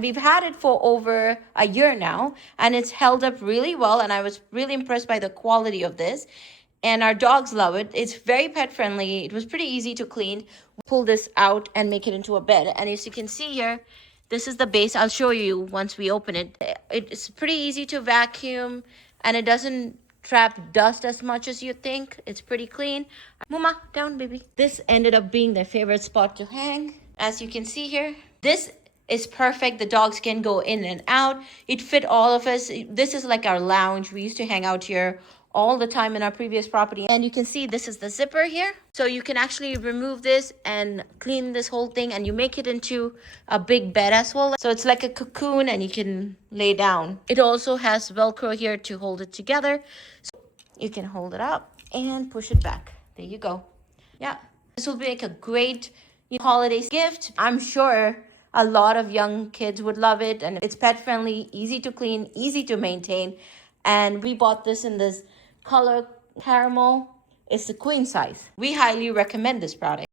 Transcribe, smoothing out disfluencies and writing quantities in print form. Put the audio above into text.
We've had it for over a year now, and it's held up really well, and I was really impressed by the quality of this. And our dogs love it. It's very pet friendly. It was pretty easy to clean. Pull this out and make it into a bed. And as you can see here, this is the base. I'll show you once we open it. It's pretty easy to vacuum, and it doesn't trap dust as much as you think. It's pretty clean. Mama, down, baby. This ended up being their favorite spot to hang. As you can see here, this is perfect. The dogs can go in and out. It fit all of us. This is like our lounge. We used to hang out here all the time in our previous property. And you can see this is the zipper here. So you can actually remove this and clean this whole thing, and you make it into a big bed as well. So it's like a cocoon, and you can lay down. It also has Velcro here to hold it together. So you can hold it up and push it back. There you go. Yeah, this will make a great holiday gift. I'm sure a lot of young kids would love it, and it's pet friendly, easy to clean, easy to maintain. And we bought this in this color caramel. It's the queen size. We highly recommend this product.